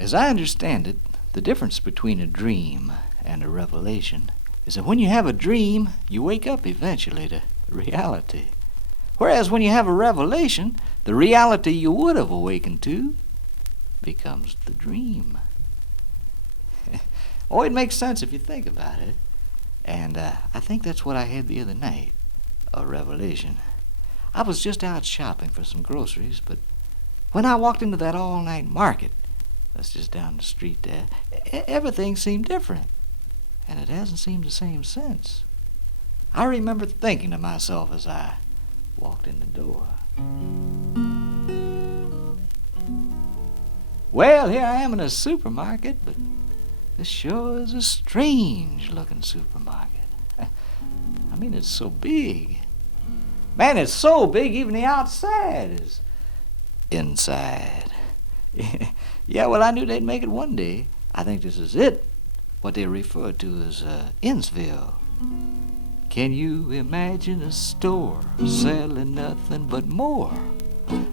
As I understand it, the difference between a dream and a revelation is that when you have a dream, you wake up eventually to reality. Whereas when you have a revelation, the reality you would have awakened to becomes the dream. Oh, it makes sense if you think about it. And I think that's what I had the other night, a revelation. I was just out shopping for some groceries, but when I walked into that all-night market, that's just down the street there, everything seemed different. And it hasn't seemed the same since. I remember thinking to myself as I walked in the door, well, here I am in a supermarket, but this sure is a strange-looking supermarket. I mean, it's so big. Man, it's so big, even the outside is inside. Yeah, well, I knew they'd make it one day. I think this is it, what they refer to as Innsville. Can you imagine a store selling nothing but more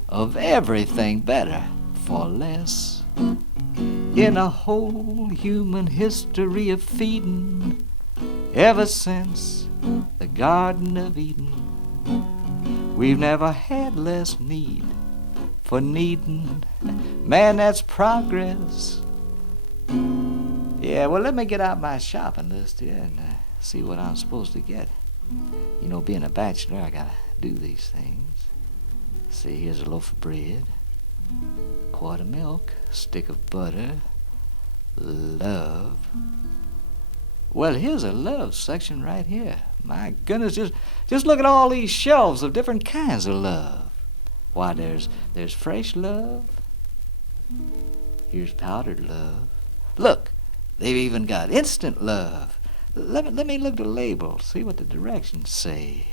of everything better for less? In a whole human history of feeding, ever since the Garden of Eden, we've never had less need for needing. Man, that's progress. Yeah, well, let me get out my shopping list here and see what I'm supposed to get. You know, being a bachelor, I gotta do these things. See, here's a loaf of bread, quart of milk, stick of butter, love. Well, here's a love section right here. My goodness, just look at all these shelves of different kinds of love. Why, there's fresh love. Here's powdered love. Look, they've even got instant love. Let me look at the label, see what the directions say.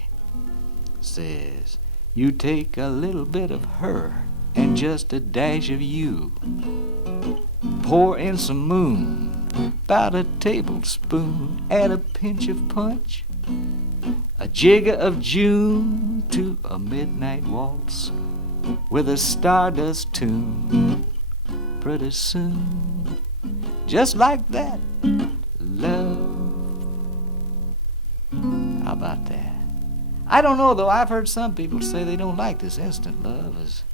Says, you take a little bit of her and just a dash of you. Pour in some moon, about a tablespoon, add a pinch of punch, a jigger of June to a midnight waltz with a stardust tune. Pretty soon, just like that, love. How about that? I don't know, though. I've heard some people say they don't like this instant love as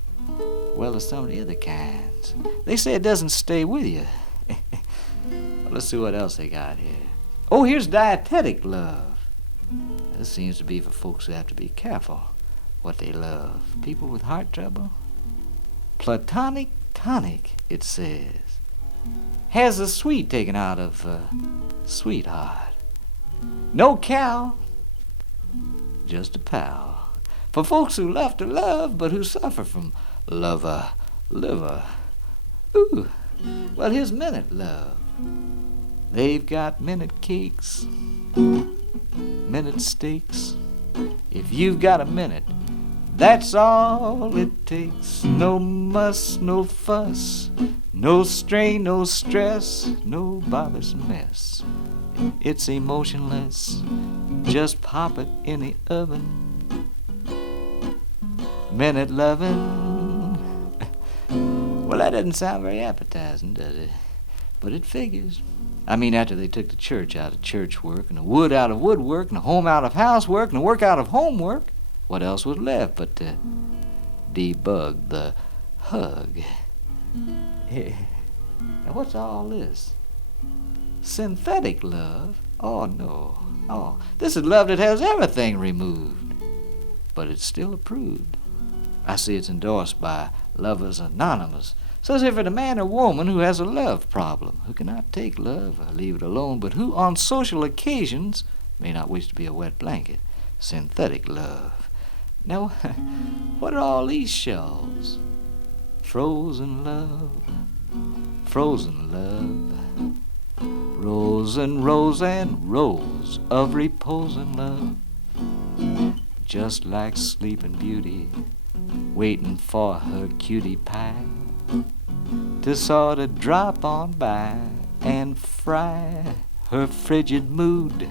well as some of the other kinds. They say it doesn't stay with you. Well, let's see what else they got here. Oh, here's dietetic love. This seems to be for folks who have to be careful what they love. People with heart trouble. Platonic tonic, it says. Has the sweet taken out of sweetheart. No cow, just a pal. For folks who love to love, but who suffer from liver. Ooh, well, here's minute love. They've got minute cakes, minute steaks. If you've got a minute, that's all it takes. No muss, no fuss, no strain, no stress, no bothersome mess. It's emotionless. Just pop it in the oven. Minute lovin'. Well, that doesn't sound very appetizing, does it? But it figures. I mean, after they took the church out of church work, and the wood out of woodwork, and the home out of housework, and the work out of homework, what else was left but to debug the hug? Now, what's all this? Synthetic love? Oh, no. Oh, this is love that has everything removed. But it's still approved. I see it's endorsed by Lovers Anonymous. Says if it's a man or woman who has a love problem, who cannot take love or leave it alone, but who on social occasions may not wish to be a wet blanket. Synthetic love. Now, what are all these shelves? Frozen love, frozen love. Rows and rows and rows of reposing love. Just like Sleeping Beauty, waiting for her cutie pie to sort of drop on by and fry her frigid mood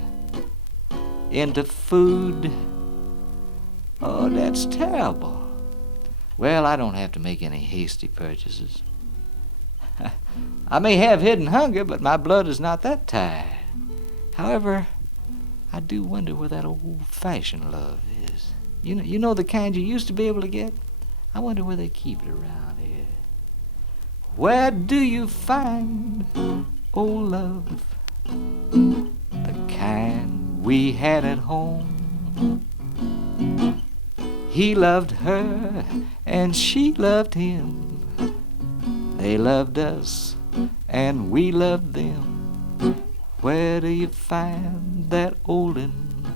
into food. Oh, that's terrible. Well, I don't have to make any hasty purchases. I may have hidden hunger, but my blood is not that tired. However, I do wonder where that old-fashioned love is. You know the kind you used to be able to get? I wonder where they keep it around here. Where do you find old love? The kind we had at home. He loved her and she loved him. They loved us and we loved them. Where do you find that olden,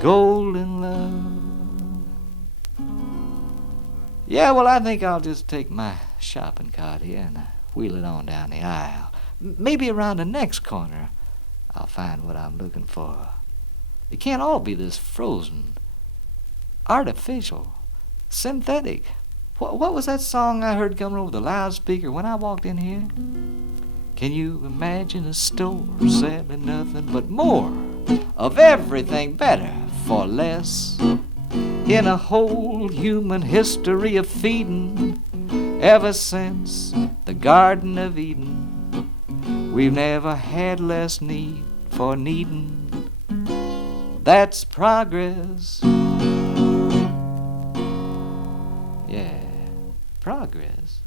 golden love? Yeah, well, I think I'll just take my shopping cart here and wheel it on down the aisle. Maybe around the next corner I'll find what I'm looking for. It can't all be this frozen, artificial, synthetic. What was that song I heard coming over the loudspeaker when I walked in here? Can you imagine a store selling nothing but more of everything better for less? In a whole human history of feeding, ever since the Garden of Eden, we've never had less need for needing. That's progress. Yeah, progress.